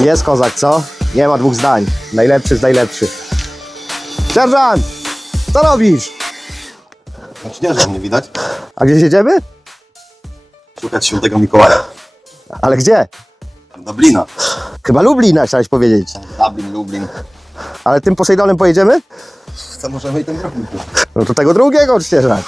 Jest kozak, co? Nie ma dwóch zdań. Najlepszy z najlepszych. Sierżant! Co robisz? Znaczy nie, że mnie widać. A gdzie jedziemy? Szukać świętego Mikołaja. Ale gdzie? Dublina. Chyba Lublina chciałeś powiedzieć. Dublin, Lublin. Ale tym Posejdonem pojedziemy? Co możemy i ten zrobić? No to tego drugiego sierżant.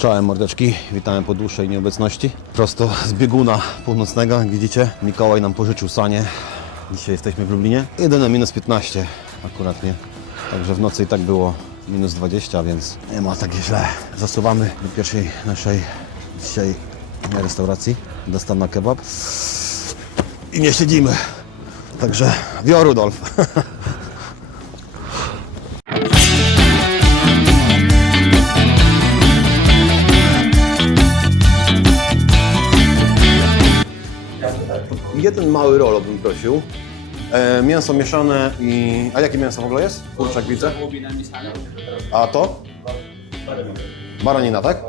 Czołem mordeczki, witamy po dłuższej nieobecności. Prosto z bieguna północnego, jak widzicie, Mikołaj nam pożyczył sanie. Dzisiaj jesteśmy w Lublinie. Jedyne minus 15 akurat nie. Także w nocy i tak było minus 20, więc nie ma tak źle. Zasuwamy do pierwszej naszej dzisiaj restauracji. Dostan na kebab. I nie siedzimy. Także wio Rudolf. Jeden mały rolo bym prosił. E, mięso mieszane i... A jakie mięso w ogóle jest? Kurczak widzę. A to? Baranina, tak?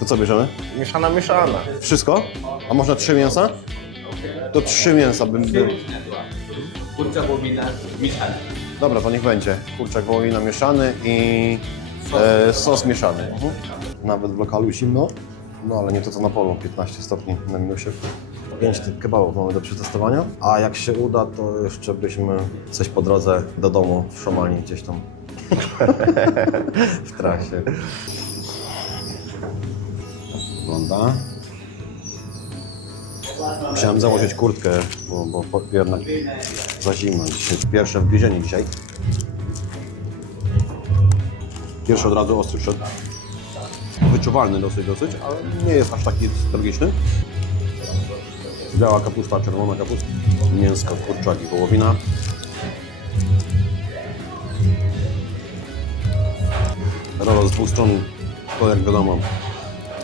To co bierzemy? Mieszana, mieszana. Wszystko? A można trzy mięsa? To trzy mięsa bym... bym... Kurczak wołowina mieszany. Dobra, to niech będzie. Kurczak wołowina mieszany i e, sos mieszany. Mhm. Nawet w lokalu zimno, no ale nie to co na polu, 15 stopni na minusie. 5 tych kebabów mamy do przetestowania, a jak się uda, to jeszcze byśmy coś po drodze do domu w Szomani gdzieś tam w trasie. Wygląda. Musiałem założyć kurtkę, bo, bo jednak za zimno dzisiaj. Pierwsze wgryzienie dzisiaj. Pierwszy od razu ostry wszedł. Wyczuwalny dosyć, dosyć, ale nie jest aż taki tragiczny. Biała kapusta, czerwona kapusta, mięsko, kurczak i wołowina. Rolo z dwóch stron, to jak wiadomo,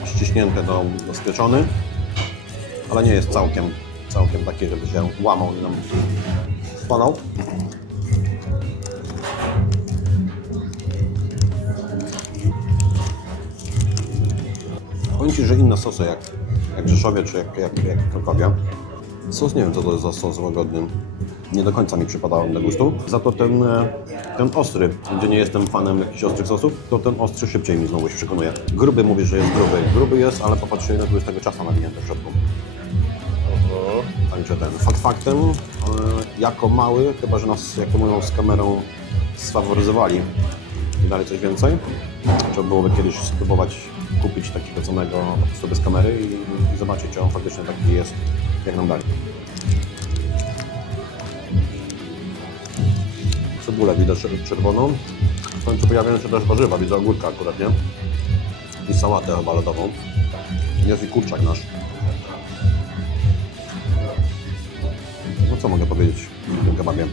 ściśnięte do, do spieczony, ale nie jest całkiem, całkiem taki, żeby się łamał i nam wpadał. Powiem Ci, że inne sosy jak, jak Rzeszowie czy jak, jak, jak Krakowie. Sos nie wiem co to jest za sos łagodny. Nie do końca mi przypadał do gustu. Za to ten, e, ten ostry, gdzie nie jestem fanem jakichś ostrych sosów, to ten ostry szybciej mi znowu się przekonuje. Gruby mówisz, że jest gruby. Gruby jest, ale popatrzcie ile tu jest tego ciasta nawinięte w środku. Także ten, fakt faktem, e, jako mały, chyba że nas, jak to mówią, z kamerą sfaworyzowali i dali coś więcej, trzeba byłoby kiedyś spróbować kupić takiego samego sobie z kamery i, i zobaczyć, czy on faktycznie taki jest, jak nam dali. Cebulę widać czer- czerwoną. W końcu pojawiają się też warzywa, widzę ogórka akurat, nie? I sałatę chyba lodową. Jest i kurczak nasz. No co mogę powiedzieć o tym kebabie?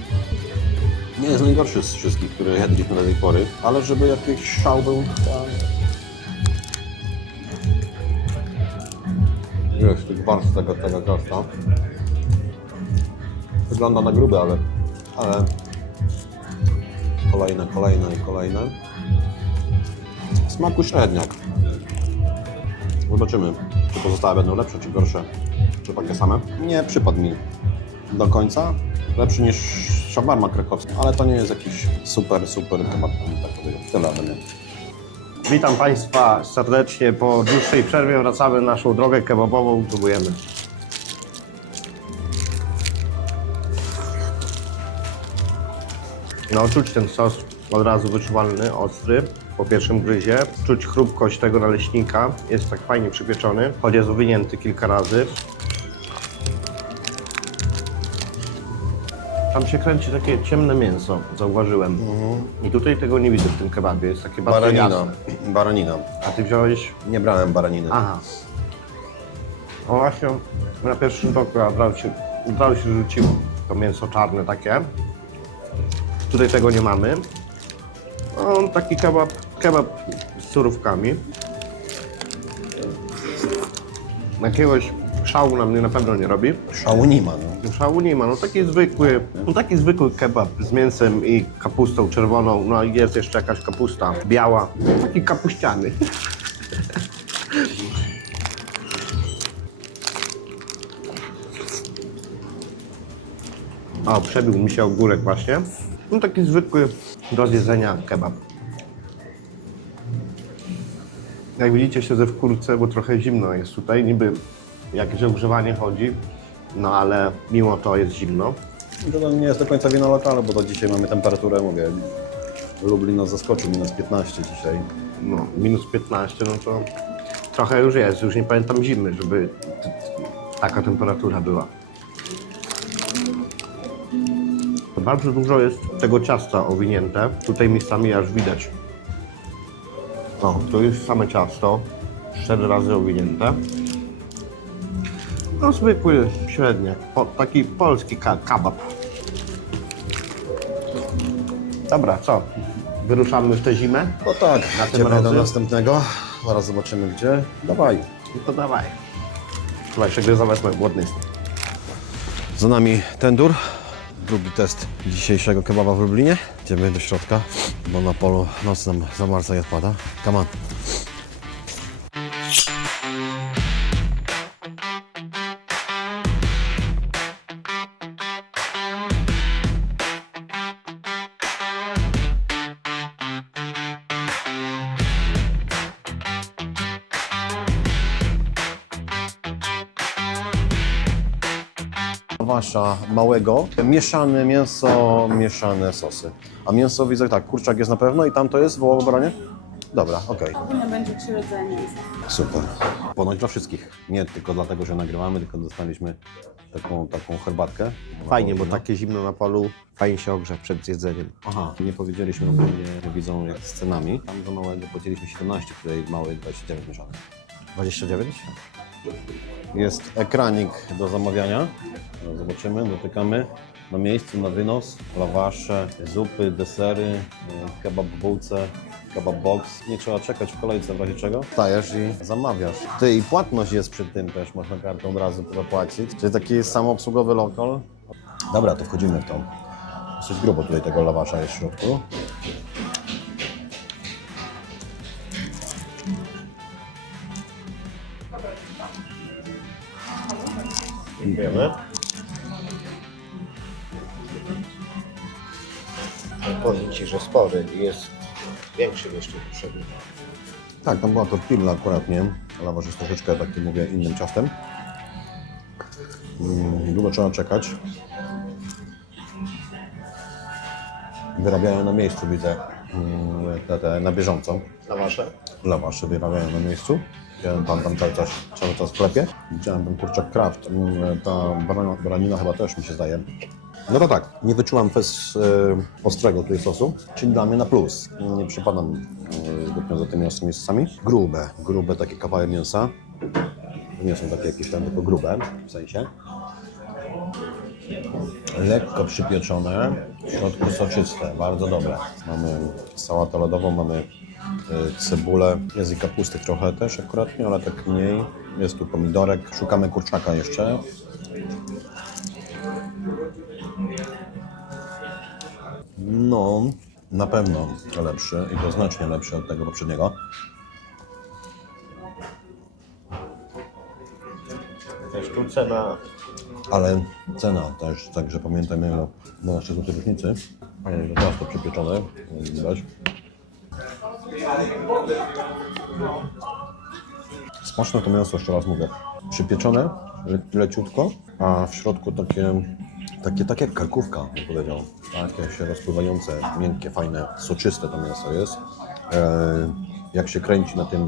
Nie jest najgorszy z wszystkich, które jedliśmy do tej pory, ale żeby jakiś szał był. Jest tych barst tego, tego gosta. Wygląda na grube, ale... ale... Kolejne, kolejne i kolejne. Smaku średniak. Zobaczymy, czy pozostałe będą lepsze, czy gorsze, czy takie same. Nie przypadł mi do końca. Lepszy niż shawarma krakowska, ale to nie jest jakiś super, super bym tak powiedział. Tyle ode mnie. Witam Państwa serdecznie. Po dłuższej przerwie wracamy na naszą drogę kebabową. Próbujemy. No, czuć ten sos od razu wyczuwalny, ostry. Po pierwszym gryzie. Czuć chrupkość tego naleśnika. Jest tak fajnie przypieczony, choć jest uwinięty kilka razy. Tam się kręci takie ciemne mięso, zauważyłem. I tutaj tego nie widzę w tym kebabie. Jest takie bardzo Baranina. jasne. Baranina. A ty wziąłeś Nie brałem baraniny. Aha. No właśnie, na pierwszym toku od razu się, od razu się rzuciło to mięso czarne takie. Tutaj tego nie mamy. No, taki kebab, kebab z surówkami. Jakiegoś szału na mnie na pewno nie robi. Szału nie ma, no. Szału nie ma, no taki zwykły, no taki zwykły kebab z mięsem i kapustą czerwoną, no i jest jeszcze jakaś kapusta biała, taki kapuściany. O, przebił mi się ogórek właśnie. No taki zwykły do zjedzenia kebab. Jak widzicie, siedzę w kurce, bo trochę zimno jest tutaj. Niby jakieś ogrzewanie chodzi, no ale mimo to jest zimno. To nie jest do końca wina lokalu, bo to dzisiaj mamy temperaturę, mówię, Lublin nas zaskoczył, minus 15 dzisiaj. No, minus 15, no to trochę już jest. Już nie pamiętam zimy, żeby t- taka temperatura była. Bardzo dużo jest tego ciasta owinięte. Tutaj miejscami aż widać. O, to jest same ciasto. Cztery razy owinięte. No zwykły, średnie. Po, taki polski ka kabab. Dobra, co? Wyruszamy w tę zimę? No tak, Na tym idziemy do następnego. Zaraz zobaczymy gdzie. Dawaj. No to dawaj. Słuchaj, się gryza wezmę, głodny jestem. Za nami tendur. Drugi test dzisiejszego kebaba w Lublinie. Idziemy do środka, bo na polu noc nam zamarza i odpada. Come on. Wasza małego, mieszane mięso, mieszane sosy. A mięso widzę tak, kurczak jest na pewno i tam to jest wołowo baranie? Dobra, okej. Ogólnie będzie trzy rodzaje mięsa. Super. Ponoć dla wszystkich. Nie tylko dlatego, że nagrywamy, tylko dostaliśmy taką, taką herbatkę. Fajnie, bo No. takie zimno na polu fajnie się ogrze przed jedzeniem. Aha, nie powiedzieliśmy ogólnie widzą jak z cenami. Tam za małego płaciliśmy 17, tutaj mały 29 mieszany. 29? Jest ekranik do zamawiania. No, Zobaczymy, dotykamy. Na miejscu, na wynos, lawasze, zupy, desery, y, kebab w bułce, kebab box. Nie trzeba czekać w kolejce w razie czego. Stajesz i zamawiasz. Ty i płatność jest przy tym też, można kartą od razu zapłacić. Czyli taki samoobsługowy lokal. Dobra, to wchodzimy w to. Dosyć grubo tutaj tego lawasza jest w środku. Dziękujemy. Powiem Ci, że spory jest większy niż tu poprzedni. Tak, tam była tortilla akurat, nie? Lawasz jest troszeczkę takim, mówię, innym ciastem. Mm, Długo trzeba czekać. Wyrabiają na miejscu, widzę, mm, te, te na bieżąco. Na Wasze? Lawasze wyrabiają na miejscu. Widziałem pan tam cały czas, cały czas w sklepie. Widziałem ten kurczak Kraft. Mm, Ta baranina chyba też mi się zdaje. No to tak, nie wyczułam fez e, ostrego tutaj sosu, czyli dla mnie na plus. Nie przypadam e, zbytnio za tymi ostrymi sosami. Grube, grube takie kawałek mięsa. Nie są takie jakieś tam tylko grube, w sensie. Lekko przypieczone, w środku soczyste, bardzo dobre. Mamy sałatę lodową, mamy y, cebulę, jest i kapusty trochę też akurat, ale tak mniej. Jest tu pomidorek, szukamy kurczaka jeszcze. No, na pewno lepszy i to znacznie lepszy od tego poprzedniego. Cena Ale cena też, także pamiętajmy o 12 zł różnicy. Fajnie, że teraz to przypieczone, jak widać. Smaczne to mięso, jeszcze raz mówię. Przypieczone, le, leciutko, a w środku takie, takie, takie jak karkówka, bym powiedział. Takie się rozpływające, miękkie, fajne, soczyste to mięso jest. E, jak się kręci na tym,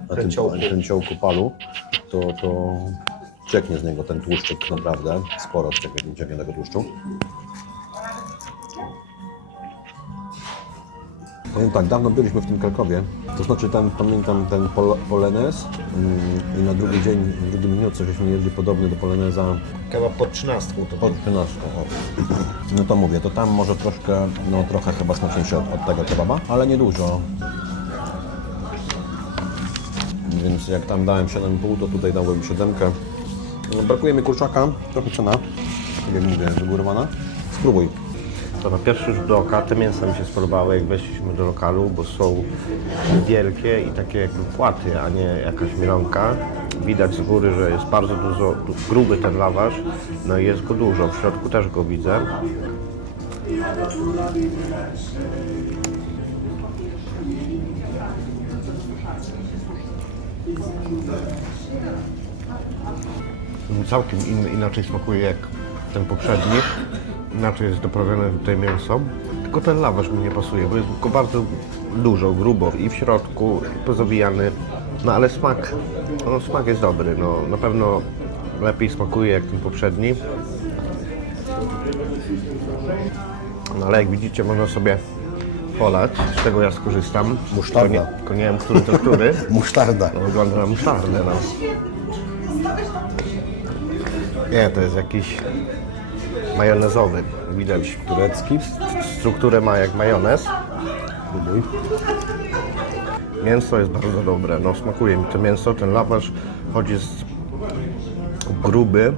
na tym Kręciołku. kręciołku palu, to, to cieknie z niego ten tłuszczyk naprawdę, sporo cieknie tego tłuszczu. Powiem tak, dawno byliśmy w tym Krakowie, to znaczy ten, pamiętam ten pol, Polones mm, i na drugi dzień, w drugim dniu coś żeśmy jedli podobny do Poloneza kebab pod trzynastką to pod 13. O. No to mówię, to tam może troszkę, no trochę chyba smaczniejsze od, od tego kebaba, ale niedużo. Więc jak tam dałem 7,5, to tutaj dałem 7. No, brakuje mi kurczaka, trochę cena, tak jak mówię, wygórowana. Spróbuj. To na pierwszy rzut oka te mięsa mi się spodobały, jak weszliśmy do lokalu, bo są wielkie i takie jakby płaty, a nie jakaś mielonka. Widać z góry, że jest bardzo dużo, du- gruby ten lawasz, no i jest go dużo, w środku też go widzę. Całkiem inny, inaczej smakuje jak ten poprzedni. Inaczej jest doprawione tutaj mięso. Tylko ten lawasz mi nie pasuje, bo jest go bardzo dużo, grubo i w środku i pozawijany. No ale smak, no smak jest dobry. No, na pewno lepiej smakuje jak ten poprzedni. No ale jak widzicie można sobie polać, z czego ja skorzystam. Musztarda. Tylko nie, tylko nie wiem, który to który. Musztarda. No, wygląda na musztardę, no. Nie, to jest jakiś majonezowy. Widać Turecki. strukturę ma jak majonez. Mięso jest bardzo dobre, no smakuje mi to mięso, ten lawasz, choć jest gruby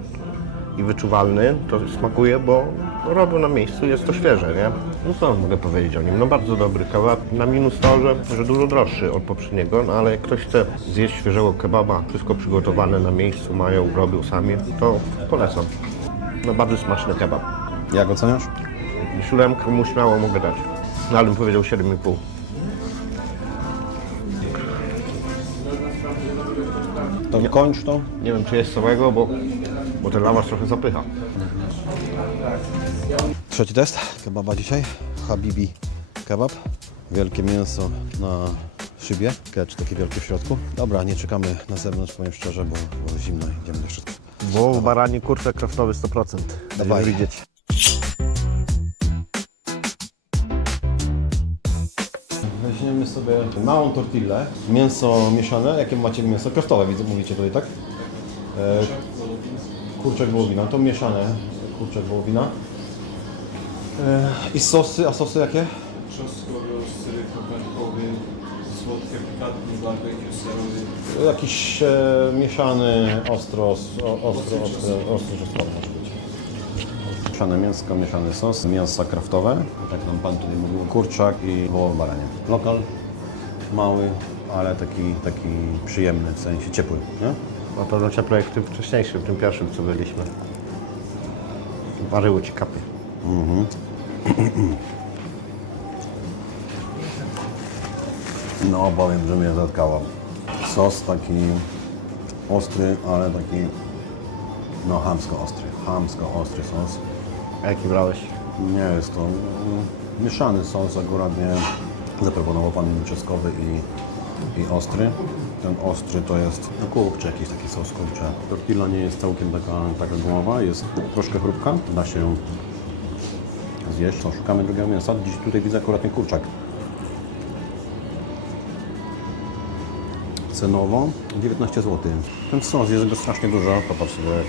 i wyczuwalny, to smakuje, bo robią na miejscu, jest to świeże, nie? No co mogę powiedzieć o nim? No bardzo dobry kebab, na minus to, że, że dużo droższy od poprzedniego, no ale jak ktoś chce zjeść świeżego kebaba, wszystko przygotowane na miejscu mają, robią sami, to polecam. No bardzo smaczny kebab. Jak oceniasz? Siódemkę mu śmiało mogę dać. No ale bym powiedział 7,5. To kończ to. Nie wiem czy jest całego, bo, bo ten lawasz trochę zapycha. Trzeci test kebaba dzisiaj. Habibi kebab. Wielkie mięso na szybie. Kecz taki wielki w środku. Dobra, nie czekamy na zewnątrz, powiem szczerze, bo, bo zimno idziemy do środka. Bo w baranie kurczak kraftowy 100%. Dawaj. Widzieć. Weźmiemy sobie małą tortillę, mięso mieszane. Jakie macie mięso? Kraftowe, widzę, mówicie tutaj, tak? E, kurczak wołowina, to mieszane kurczak wołowina. E, I sosy, a sosy jakie? Trzosnkowy, sery koperkowy, słodkie pikantne barbecue serowy. Jakiś e, mieszany ostro, ostro, ostro, ostro, ostro może być. Mieszane mięsko, mieszany sos, mięsa kraftowe, jak nam Pan tutaj mówił, kurczak i wołowe baranie. Lokal, mały, ale taki, taki przyjemny, w sensie ciepły, nie? No to no ciepło jak w tym wcześniejszym, w tym pierwszym co byliśmy. Waryło ci kapie. No, powiem, że mnie zatkało. Sos taki ostry, ale taki, no, chamsko ostry, chamsko ostry sos. A jaki brałeś? Nie jest to mm, mieszany sos, akurat nie zaproponował Pan mi czeskowy i, i ostry. Ten ostry to jest no, kurczę, jakiś taki sos kurczę. Tortilla nie jest całkiem taka, taka gumowa, jest troszkę chrupka, da się ją zjeść. Szukamy drugiego mięsa. Dziś tutaj widzę akurat ten kurczak. Cenowo 19 zł. Ten sos jest go strasznie dużo, popatrz sobie jak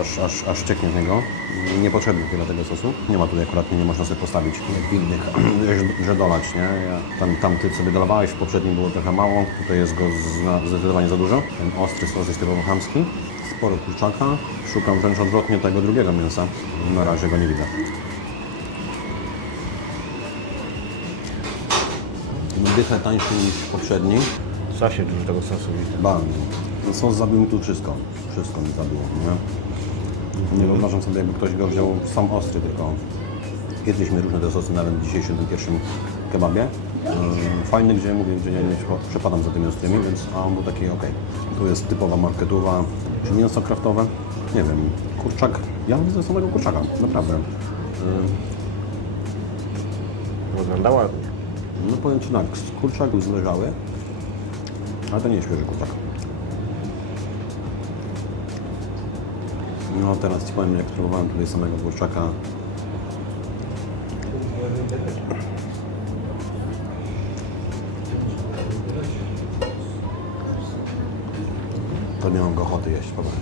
aż, aż, aż cieknie z niego. Niepotrzebny tyle tego sosu. Nie ma tutaj akurat, nie można sobie postawić jak w innych, że- że dolać, nie? Ja, tam, tam ty sobie dolewałeś, w poprzednim było trochę mało, tutaj jest go zna- zdecydowanie za dużo. Ten ostry sos jest typowo chamski. Sporo kurczaka. Szukam wręcz odwrotnie tego drugiego mięsa. Na razie go nie widzę. Dychę tańszy niż poprzedni. Co się dużo tego sosu widzę? Bardzo. No sos zabił mi tu wszystko. Wszystko mi zabiło, nie? Nie wyobrażam sobie, jakby ktoś go wziął sam ostry, tylko jedliśmy różne te sosy, nawet w dzisiejszym tym pierwszym kebabie. Yy, Fajny, gdzie mówię, gdzie nie, nie przepadam za tymi ostrymi, więc a on był taki ok. Tu jest typowa marketowa, czy mięso kraftowe, nie wiem, kurczak, ja widzę samego kurczaka, naprawdę. Wygląda ładnie. No powiem Ci tak, kurczak był zleżały, ale to nie jest świeży kurczak. No teraz Ci powiem, jak spróbowałem tutaj samego kurczaka. Powiem.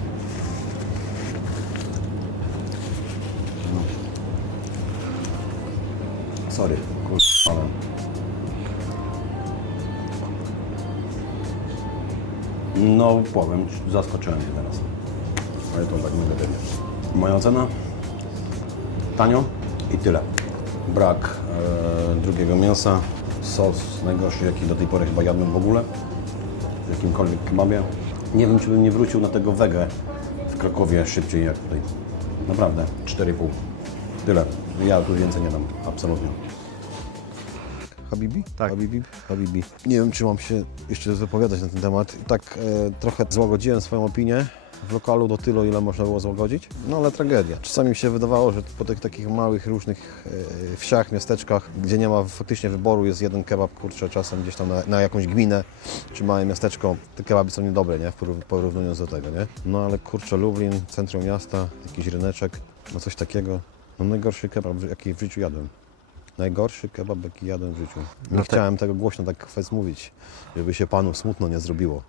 No. Sorry, ale... No powiem, zaskoczyłem mnie teraz. Ale to tak negatywnie. Moja ocena? Tanio i tyle. Brak e, drugiego mięsa. Sos najgorszy, jaki do tej pory chyba jadłem w ogóle. W jakimkolwiek kebabie. Nie wiem, czy bym nie wrócił na tego wegę w Krakowie szybciej jak tutaj. Naprawdę, 4,5. Tyle. Ja tu więcej nie dam, absolutnie. Habibi? Tak. Habibi? Habibi. Nie wiem, czy mam się jeszcze wypowiadać na ten temat. Tak e, trochę złagodziłem swoją opinię w lokalu do tylu, ile można było złagodzić. No ale tragedia. Czasami mi się wydawało, że po tych takich małych, różnych e, wsiach, miasteczkach, gdzie nie ma faktycznie wyboru, jest jeden kebab, kurczę, czasem gdzieś tam na, na jakąś gminę, czy małe miasteczko, te kebaby są niedobre, nie? W porów- porównując do tego, nie? No ale kurczę, Lublin, centrum miasta, jakiś ryneczek, no coś takiego. No najgorszy kebab, jaki w życiu jadłem. Najgorszy kebab, jaki jadłem w życiu. Nie chciałem tego głośno tak fest mówić, żeby się panu smutno nie zrobiło.